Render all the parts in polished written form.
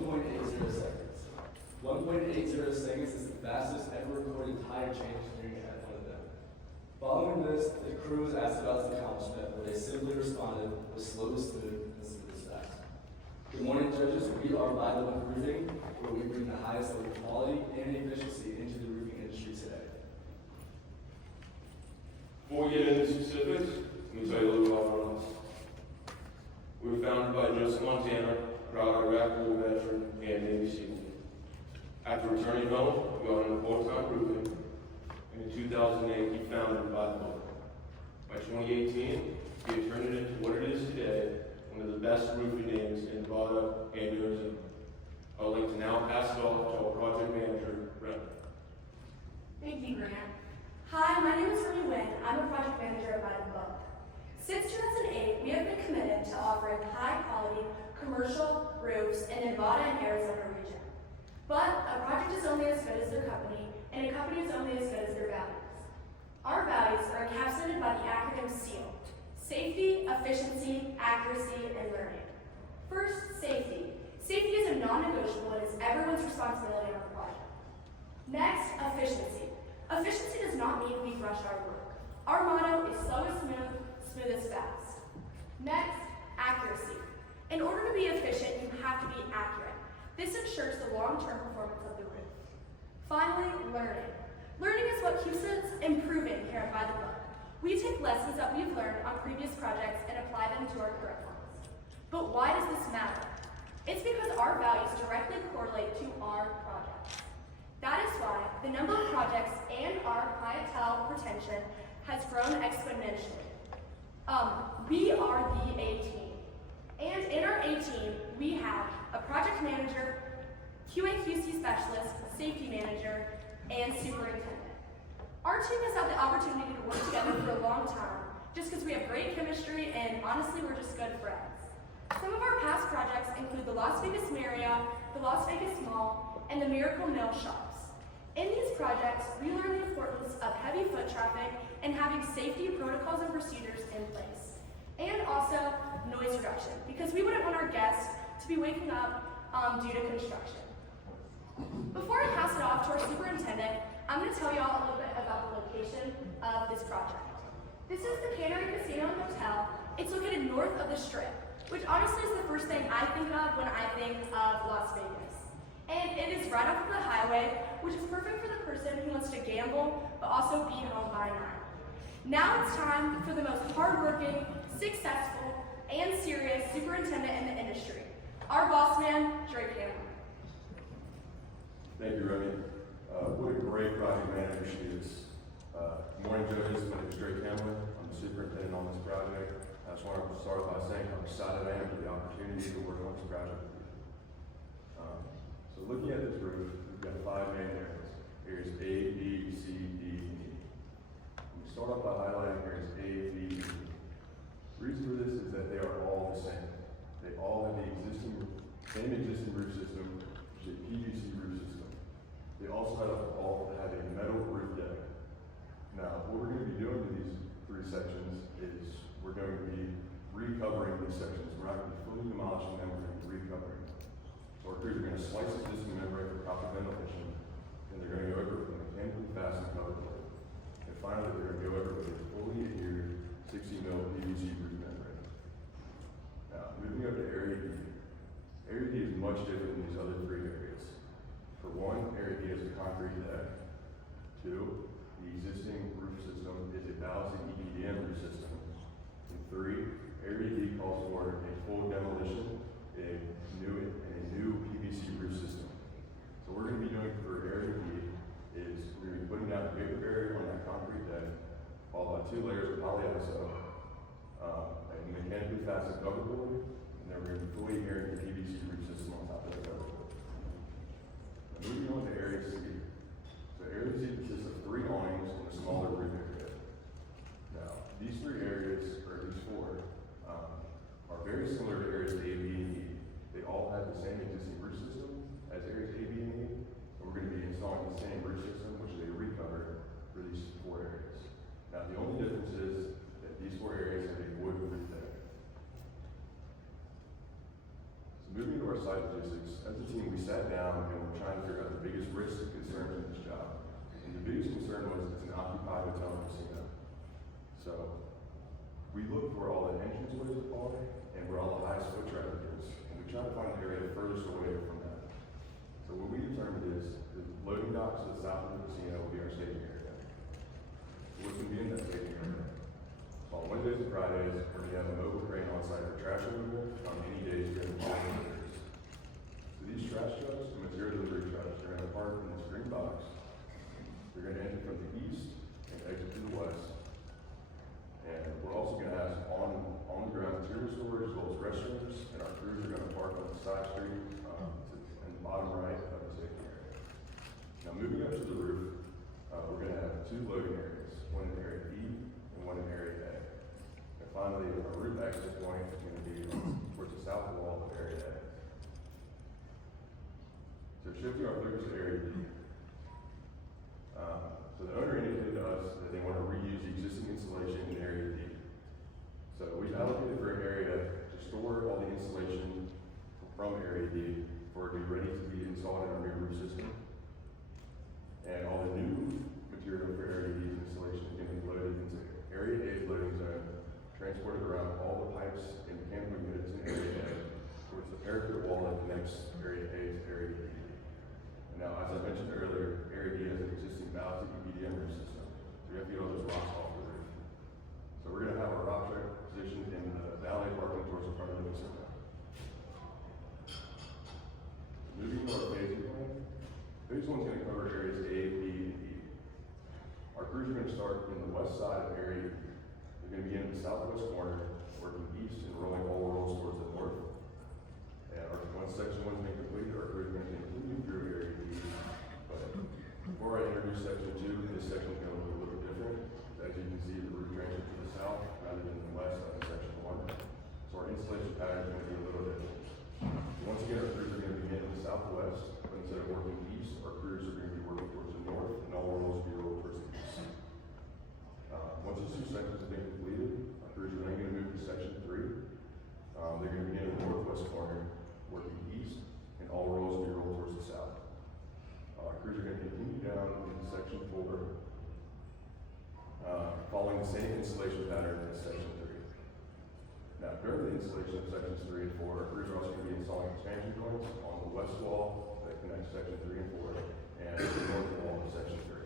1.80 seconds. 1.80 seconds is the fastest ever recorded tire change during at one event. Following this, the crew was asked about his accomplishment, where they simply responded with slow, smooth, and smooth as fast. Good morning, judges. We are Live Up Roofing, where we bring the highest level of quality and efficiency into the roofing industry today. Before we get into specifics, let me tell you a little about us. We were founded by Joseph Montana, proud Iraq War veteran and Navy SEAL. After returning home, we got into full-time roofing, and in 2008, he founded By the Book. By 2018, he had turned it into what it is today, one of the best roofing names in Nevada and Arizona. I'd like to now pass it off to our project manager, Brent. Thank you, Grant. Hi, my name is Remy Nguyen. I'm a project manager at By the Book. Since 2008, we have been committed to offering high-quality commercial roofs in the Nevada and Arizona region. But a project is only as good as their company, and a company is only as good as their values. Our values are encapsulated by the acronym SEAL: safety, efficiency, accuracy, and learning. First, safety. Safety is a non-negotiable and is everyone's responsibility on the project. Next, efficiency. Efficiency does not mean we rush our work. Our motto is slow is smooth, smooth is fast. Next, accuracy. In order to be efficient, you have to be accurate. This ensures the long-term performance of the roof. Finally, learning. Learning is what keeps us improving here at By the Book. We take lessons that we've learned on previous projects and apply them to our curriculums. But why does this matter? It's because our values directly correlate to our projects. That is why the number of projects and our clientele retention has grown exponentially. We are the A team. And in our A team, we have a project manager, QA/QC specialist, safety manager, and superintendent. Our team has had the opportunity to work together for a long time, just because we have great chemistry and honestly, we're just good friends. Some of our past projects include the Las Vegas Marriott, the Las Vegas Mall, and the Miracle Nail Shops. In these projects, we learn the importance of heavy foot traffic and having safety protocols and procedures in place. And also noise reduction, because we wouldn't want our guests to be waking up due to construction. Before I pass it off to our superintendent, I'm going to tell you all a little bit about the location of this project. This is the Cannery Casino and Hotel. It's located north of the Strip, which honestly is the first thing I think of when I think of Las Vegas. And it is right off of the highway, which is perfect for the person who wants to gamble, but also be home by 9. Now it's time for the most hardworking, successful, and serious superintendent in the industry, our boss man, Drake Hamlin. Thank you, Remy. What a great project manager she is. Good morning, judges. My name is Drake Hamlin. I'm the superintendent on this project. I just want to start by saying how excited I am for the opportunity to work on this project with you. So looking at this roof, we've got 5 main areas. Areas A, B, C, D, and E. We start off by highlighting areas A, B, and E. The reason for this is that they are all the same. They all have the same existing roof system, which is a PVC roof system. They also all have a metal roof deck. Now, what we're going to be doing to these 3 sections is we're going to be recovering these sections. We're not going to be fully demolishing them, we're going to be recovering. So our crews are going to slice the system membrane for proper ventilation, and they're going to go over with a mechanically fastened cover plate. And finally, they're going to go over with a fully adhered 60 mil PVC roof membrane. Now, moving up to Area D. Area D is much different than these other 3 areas. For one, Area D is a concrete deck. 2, the existing roof system is a balancing EPDM roof system. And 3, Area D calls for a full demolition and a new PVC roof system. So what we're going to be doing for Area D is we're going to be putting down a vapor barrier on that concrete deck, followed by 2 layers of polyiso, a mechanically fastened cover board, and then we're going to be fully adhering the PVC roof system on top of the cover board. Now moving on to Area C. So Area C consists of 3 awnings and a smaller roof area. Now, these 3 areas, or these 4, are very similar to areas A, B, and E. They all have the same existing roof system as areas A, B, and E, and we're going to be installing the same roof system, which is a recover for these 4 areas. Now, the only difference is that these 4 areas have a wood roof deck. So moving to our site logistics, as a team, the entranceways are quality and where all the highest foot traffic is. And we try to find the area furthest away from that. So what we determined is the loading docks to the south of the casino will be our staging area. So what's going to be in that staging area? On Wednesdays and Fridays, we're going to have a mobile crane on site for trash removal. On any days, we're going to have deliveries. So these trash trucks, the material delivery trucks, they're going to park in this green box. They're going to enter from the east and exit to the west. And we're also going to have some on the ground material storage as well as restrooms. And our crews are going to park on the side street in the bottom right of the staging area. Now moving up to the roof, we're going to have two loading areas, one in area B and one in area A. And finally, our roof access point is going to be towards the south wall of area A. So shifting our focus to area B. So the owner indicated to us that they want to reuse the existing installation in area D. So we've allocated for an area to store all the insulation from area D for it to be ready to be installed in our new roof system. And all the new material for area D's installation is going to be loaded into area A's loading zone, transported around all the pipes and mechanical units in area A towards the parapet wall that connects area A to area D. Now, as I mentioned earlier, area D has an existing valve to EPDM roof system. So we have to get all those rocks off the roof. So we're going to have our rock truck positioned in the valet parking towards the front of the system. Moving to our phasing plan. Phase 1 is going to cover areas A, B, and E. Our crews are going to start in the west side of area E. They're going to begin in the southwest corner, working east and rolling all rolls towards the north. And once section 1 has been completed, our crews are going to continue through area E. But before I introduce section 2, this section is going to look a little different. As you can see, the roof tranches to the south rather than the west like in section 1. So our installation pattern is going to be a little different. Once again, our crews are going to begin in the southwest, but instead of working east, our crews are going to be working towards the north, and all rolls will be rolled towards the east. Once those two sections have been completed, our crews are then going to move to section 3. They're going to begin in the northwest corner, working east, and all rolls will be rolled towards the south. Our crews are going to continue down into section 4, following the same installation pattern as section 3. Now, during the installation of sections 3 and 4, our crews are also going to be installing expansion joints on the west wall that connects section 3 and 4, and the north wall of section 3.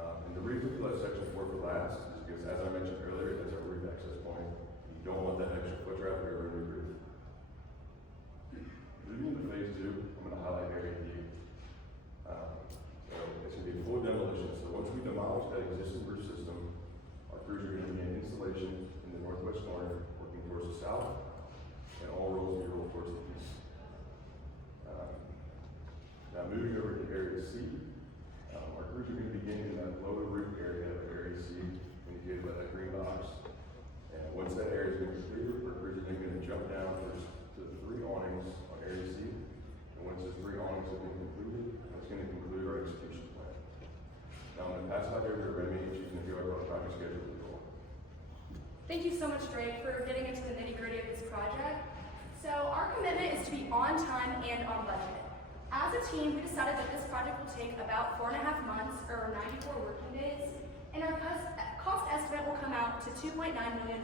And the reason we let section 4 for last is because, as I mentioned earlier, it's a roof access point. You don't want that extra foot traffic over the roof. Moving into phase 2, I'm going to highlight area D. So it's going to be a full demolition. So once we demolish that existing roof system, our crews are going to begin installation in the northwest corner, working towards the south, and all rolls will be rolled towards the east. Now moving over to area C, our crews are going to begin in that lower roof area of area C, indicated by that green box. And once that area has been completed, our crews are then going to jump down to the 3 awnings on area C. And once those 3 awnings have been completed, that's going to conclude our execution plan. Now I'm going to pass it out over to Remy, and she's going to go over our project schedule as well. Thank you so much, Drake, for getting into the nitty-gritty of this project. So our commitment is to be on time and on budget. As a team, we decided that this project will take about 4.5 months, or 94 working days, and our cost estimate will come out to $2.9 million,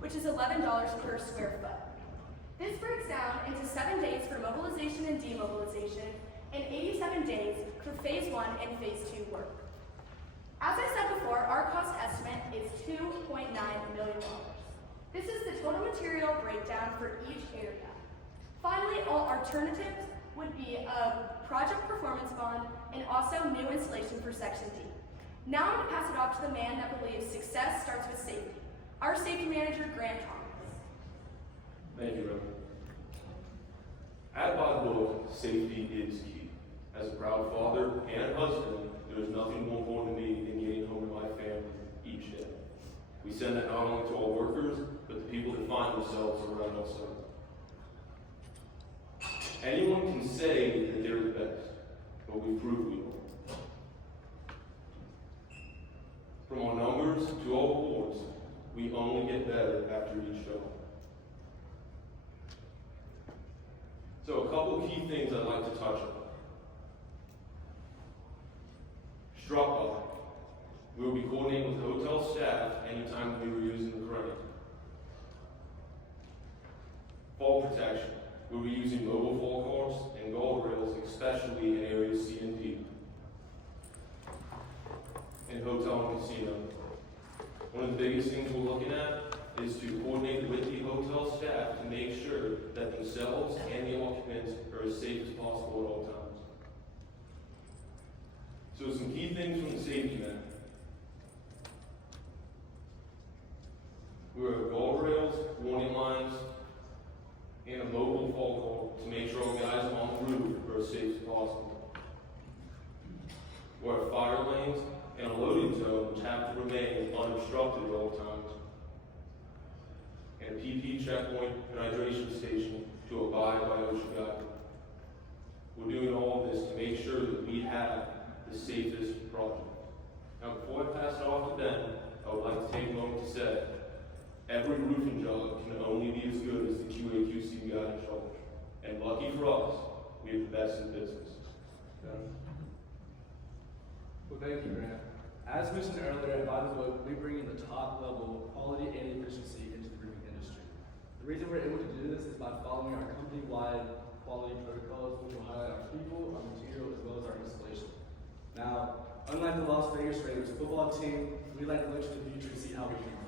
which is $11 per square foot. This breaks down into 7 days for mobilization and demobilization, and 87 days for phase 1 and phase 2 work. As I said before, our cost estimate is $2.9 million. This is the total material breakdown for each area. Finally, all alternatives would be a project performance bond and also new installation for section D. Now I'm going to pass it off to the man that believes success starts with safety, our safety manager, Grant Thomas. Thank you, Reverend. At by the book, safety is key. As a proud father and husband, there is nothing more important to me than getting home to my family each day. We send that not only to our workers, but the people that find themselves around us. Anyone can say that they're the best, but we prove we won't. From our numbers to our awards, we only get better after each show. So a couple of key things I'd like to touch on. Struck by. We will be coordinating with the hotel staff anytime we were using the crane. Fall protection. We'll be using mobile fall guards and guardrails, especially in areas C and D. In hotel and casino. One of the biggest things we're looking at is to coordinate with the hotel staff to make sure that themselves and the occupants are as safe as possible at all times. So some key things from the safety net. We have guardrails, warning lines, and a mobile fall guard to make sure our guys on the roof are as safe as possible. We have fire lanes and a loading zone which have to remain unobstructed at all times. And a PP checkpoint and hydration station to abide by OSHA guidelines. We're doing all this to make sure that we have the safest project. Now, before I pass it off to Ben, I would like to take a moment to say, every roofing job can only be as good as the QA/QC guy in charge. And lucky for us, we have the best in business. Well, thank you, Grant. As mentioned earlier, and by the book, we bring in the top level of quality and efficiency into the roofing industry. The reason we're able to do this is by following our company-wide quality protocols, which will highlight our people, our material, as well as our installation. Now, unlike the Las Vegas Raiders football team, we like to look to the future and see how we can improve.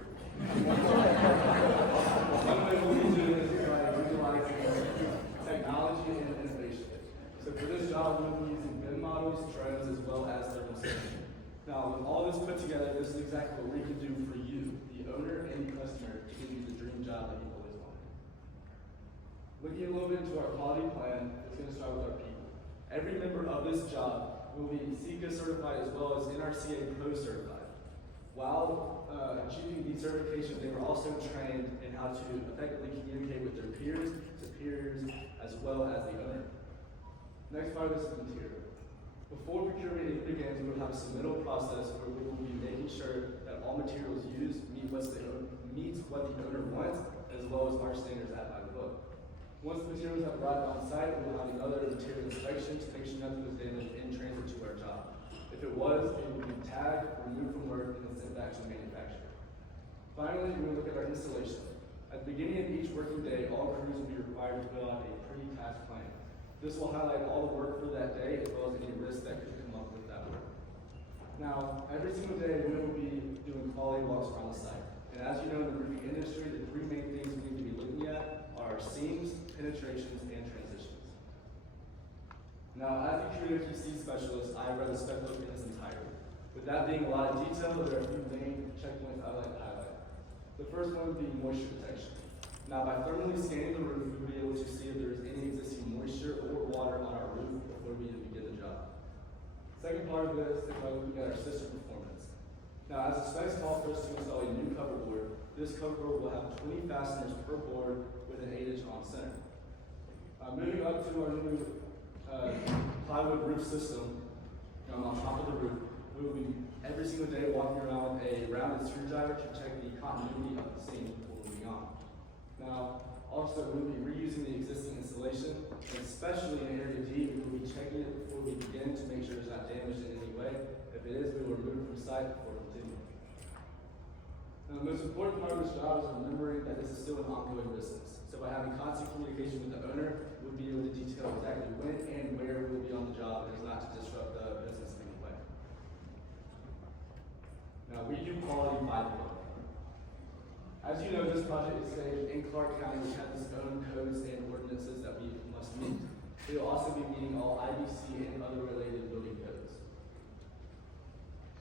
One way we'll be doing this is by utilizing technology and innovation. So for this job, we'll be using BIM models, drones, as well as thermal scanning. Now, with all this put together, this is exactly what we can do for you, the owner and the customer, to give you the dream job that you've always wanted. Looking a little bit into our quality plan, it's going to start with our people. Every member of this job will be SECA certified as well as NRCA Pro certified. While achieving these certifications, they were also trained in how to effectively communicate with their peers, superiors, as well as the owner. Next part of this is material. Before procurement even begins, we will have a submittal process where we will be making sure that all materials used meets what the owner wants, as well as our standards at by the book. Once the materials have arrived on site, we will have another material inspection to make sure nothing was damaged in transit to our job. If it was, it would be tagged, removed from work, and then sent back to the manufacturer. Finally, we will look at our installation. At the beginning of each working day, all crews will be required to fill out a pre-task plan. This will highlight all the work for that day, as well as any risks that could come up with that work. Now, every single day, we will be doing quality walks around the site. And as you know, in the roofing industry, the three main things we need to be looking at are seams, penetrations, and transitions. Now, as a QA/QC specialist, I read the spec book in its entirety. With that being a lot of detail, there are a few main checkpoints I like to highlight. The first one would be moisture detection. Now, by thermally scanning the roof, we will be able to see if there is any existing moisture or water on our roof before we even begin the job. Second part of this is by looking at our system performance. Now, as the specs call for us to install a new cover board, this cover board will have 20 fasteners per board with an 8-inch on center. Moving up to our new plywood roof system on top of the roof, we will be every single day walking around with a rounded screwdriver to check the continuity of the seam before moving on. Now, also, we will be reusing the existing installation, and especially in Area D, we will be checking it before we begin to make sure it's not damaged in any way. If it is, we will remove it from site before continuing. Now, the most important part of this job is remembering that this is still an ongoing business. So by having constant communication with the owner, we'll be able to detail exactly when and where we will be on the job, and it's not to disrupt the business in any way. Now, we do quality by the book. As you know, this project is staged in Clark County, which has its own codes and ordinances that we must meet. We will also be meeting all IBC and other related building codes.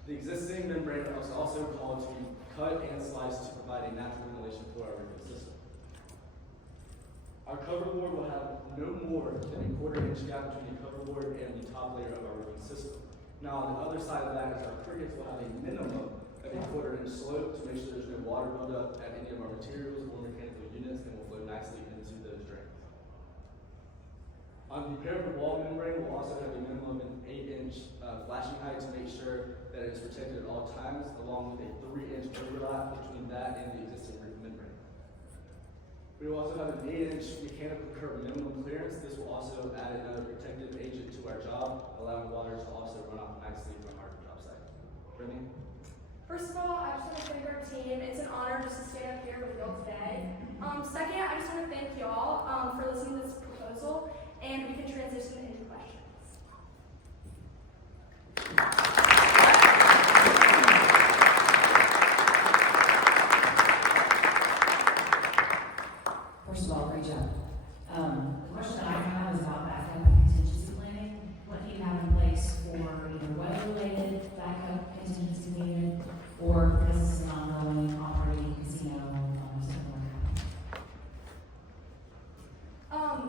The existing membrane is also called to be cut and sliced to provide a natural ventilation for our roofing system. Our cover board will have no more than a 1/4-inch gap between the cover board and the top layer of our roofing system. Now, on the other side of that is our crickets will have a minimum of a 1/4-inch slope to make sure there's no water buildup at any of our materials or mechanical units, and will flow nicely into those drains. On the parapet wall membrane, we'll also have a minimum of an 8-inch flashing height to make sure that it's protected at all times, along with a 3-inch overlap between that and the existing roof membrane. We will also have an 8-inch mechanical curb minimum clearance. This will also add another protective agent to our job, allowing water to also run off nicely from our job site. Brittany? First of all, I just want to thank our team. It's an honor just to stand up here with y'all today. Second, I just want to thank y'all for listening to this proposal, and we can transition into questions. First of all, great job. The question that I have is about backup and contingency planning. What do you have in place for either weather-related backup contingency needed, or because this is an ongoing operating casino, something like that?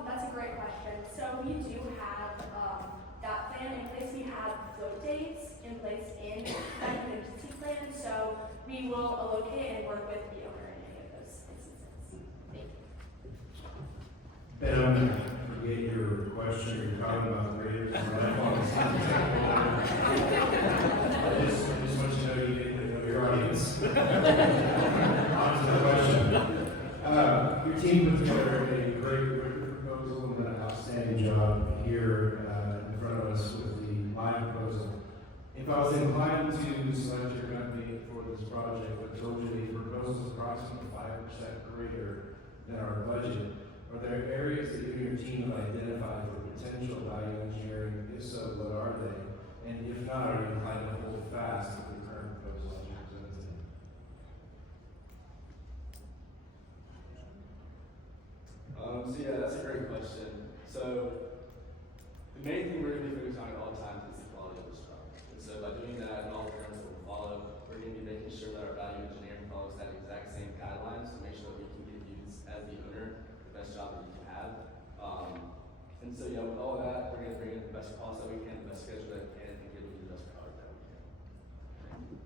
That's a great question. So we do have that plan in place. We have float dates in place in that contingency plan. So we will allocate and work with the owner in any of those instances. Thank you. Ben, forget your question, you're talking about the Raiders. I just want you to know you didn't know your audience. On to the question. Your team put together a great proposal and an outstanding job here in front of us with the line proposal. If I was inclined to select your company for this project, I told you the proposal is approximately 5% greater than our budget. Are there areas that you and your team have identified for potential value engineering? If so, what are they? And if not, are you inclined to hold fast with the current proposal as you presented it? So yeah, that's a great question. So the main thing we're going to be focused on at all times is the quality of this product. And so by doing that and all the terms that we'll follow, we're going to be making sure that our value engineering follows that exact same guidelines to make sure that we can give you as the owner the best job that you can have. And so yeah, with all of that, we're going to bring in the best cost that we can, the best schedule that we can, and give you the best product that we can. Thank you.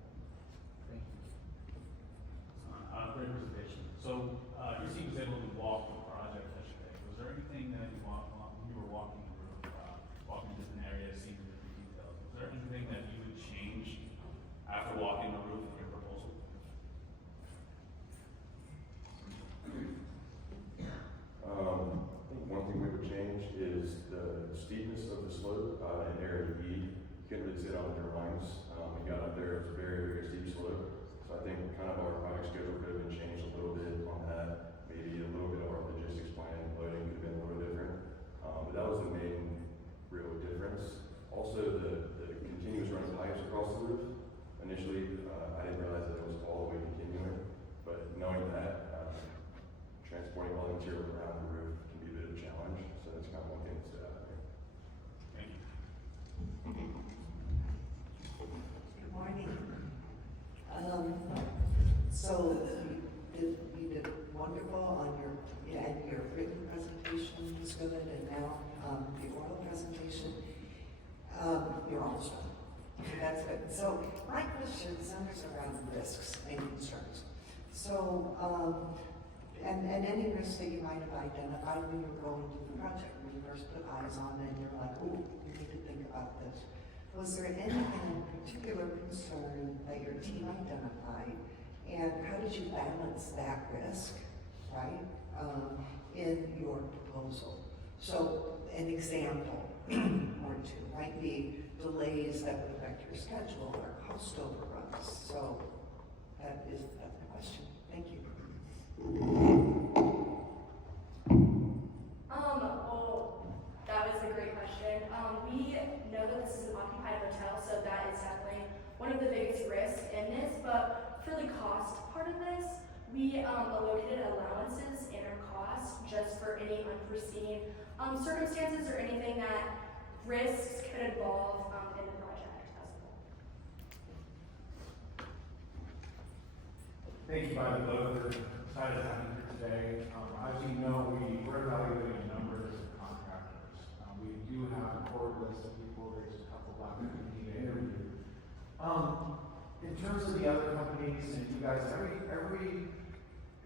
Great presentation. So, your team was able to walk the project yesterday. Was there anything that you were walking through, walking different areas, seeing the different details? Was there anything that you would change after walking the roof of your proposal? I think one thing we would change is the steepness of the slope in area B. You couldn't really see it on the drawings. We got up there, it was a very, very steep slope. So I think kind of our project schedule could have been changed a little bit on that. Maybe a little bit of our logistics plan and loading could have been a little different. But that was the main real difference. Also, the continuous running pipes across the roof. Initially, I didn't realize that it was all the way continuing. But knowing that, transporting all the material around the roof can be a bit of a challenge. So that's kind of one thing that stood out to me. Thank you. Good morning. So you did wonderful on your written presentation was good, and now the oral presentation. You're almost done. That's good. So my question centers around risks and concerns. So and any risks that you might have identified when you were going through the project, when you first put eyes on it, and you're like, oh, we need to think about this. Was there any particular concern that your team identified, and how did you balance that risk, right, in your proposal? So an example or two might be delays that would affect your schedule or cost overruns. So that's my question. Thank you. Well, that was a great question. We know that this is an occupied hotel, so that is definitely one of the biggest risks in this. But for the cost part of this, we allocated allowances in our cost just for any unforeseen circumstances or anything that risks could involve in the project as well. Thank you, by the both. We're excited to have you here today. As you know, we're evaluating a number of different contractors. We do have a core list of people. There's a couple left that we need to interview. In terms of the other companies and you guys, every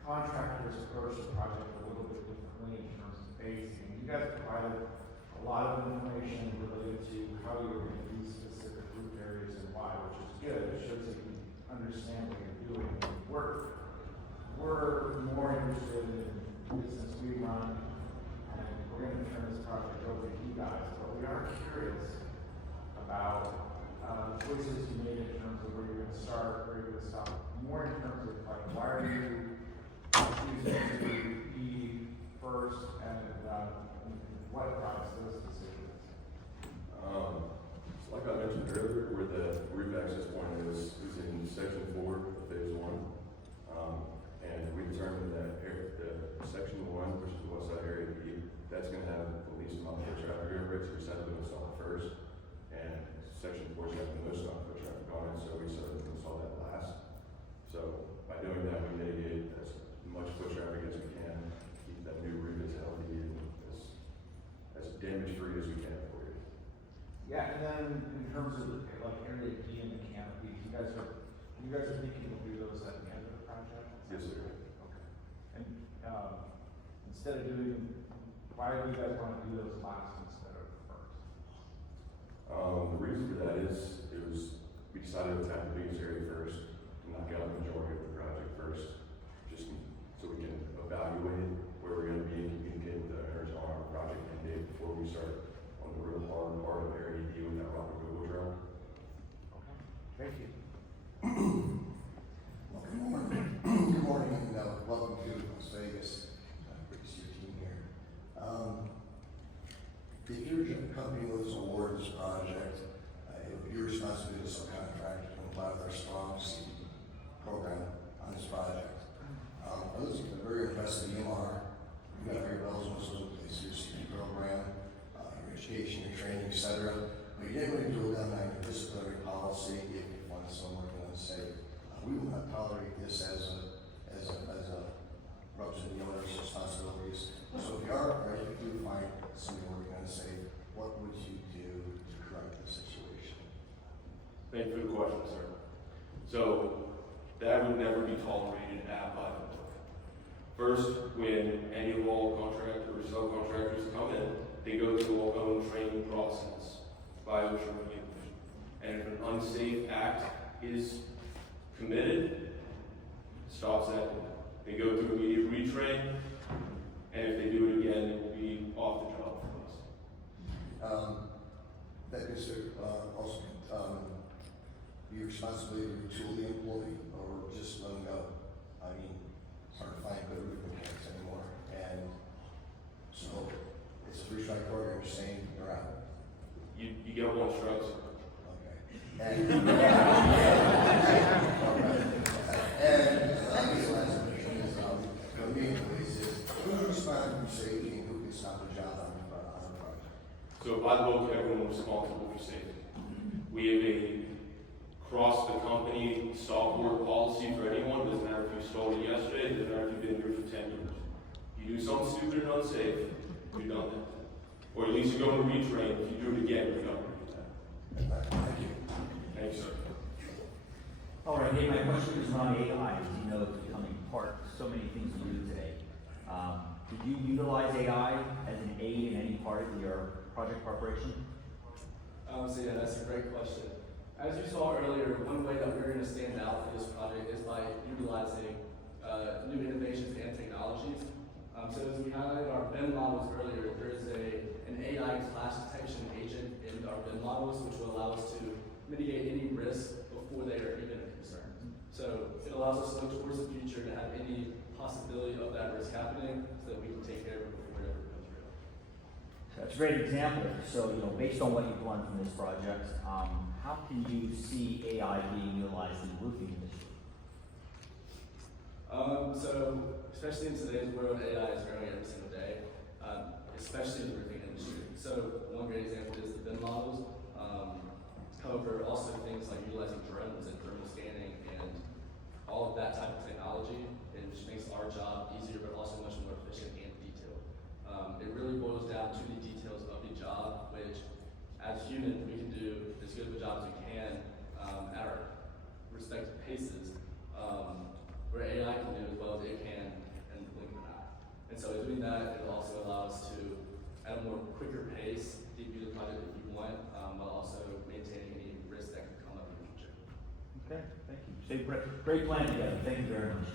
contractor's approach the project a little bit differently in terms of phasing. You guys provided a lot of information related to how you were going to do specific roof areas and why, which is good. It shows that you understand what you're doing and work. We're more interested in business we run, and we're going to turn this project over to you guys, but we are curious about the choices you made in terms of where you're going to start, where you're going to stop, more in terms of like, why are you choosing to be first you guys are thinking we'll do those at the end of the project? Yes, sir. Okay. And, instead of doing, why do you guys want to do those last instead of first? The reason for that is, we decided to attack the biggest area first, and knock out the majority of the project first, just so we can evaluate where we're gonna be and communicate with the owners on our project end date before we start on the real hard part of area D with that Robert Google Drill. Okay. Thank you. Well, good morning. Good morning, and welcome to Las Vegas. Great to see your team here. If your company was awarded this project, it would be your responsibility as a subcontractor to comply with our strong C program on this project. I was very impressed with EMR. You got very bells and whistles in place, your CP program, your education, your training, etc. But you didn't really drill down on your disciplinary policy if you wanted someone to say, we will not tolerate this as representing the owner's responsibilities. So if you are, or if you do find somebody working on say, what would you do to correct the situation? Thank you for the question, sir. So, that would never be tolerated by the book. First, when any of all contractors or subcontractors come in, they go through our own training process by OSHA review. And if an unsafe act is committed, stops that. They go through immediate retrain, and if they do it again, it will be off the job for us. That is also your responsibility to retool the employee or just let them go. I mean, it's hard to find good roofing mechanics anymore. And so it's a 3-strike program, you're saying you're out. You get one strike, sir. Okay. And I guess the last question is, for me, is who's responsible for safety and who can stop the job on the project? So by the book, everyone is responsible for safety. We have a cross-the-company software policy for anyone. Doesn't matter if you stole it yesterday, doesn't matter if you've been here for 10 years. You do something stupid and unsafe, you're done that. Or at least you're going to retrain. If you do it again, you're done. Thank you. Thank you, sir. All right, hey, my question is on AI. As you know, it's becoming part of so many things we do today. Did you utilize AI as an aid in any part of your project preparation? So yeah, that's a great question. As you saw earlier, one way that we're going to stand out for this project is by utilizing new innovations and technologies. So as we highlighted our BIM models earlier, there is an AI clash detection agent in our BIM models, which will allow us to mitigate any risk before they are even a concern. So it allows us to look towards the future to have any possibility of that risk happening so that we can take care of it before it ever comes real. That's a great example. So, based on what you've learned from this project, how can you see AI being utilized in the roofing industry? So especially in today's world, AI is growing every single day, especially in the roofing industry. So one great example is the BIM models. However, also things like utilizing drones and thermal scanning and all of that type of technology, it just makes our job easier, but also much more efficient and detailed. It really boils down to the details of the job, which as humans, we can do as good of a job as we can at our respective paces, where AI can do as well as it can in the blink of an eye. And so doing that, it will also allow us to, at a more quicker pace, do the project that you want, while also maintaining any risk that could come up in the future. Okay, thank you. So, great plan together. Thank you very much.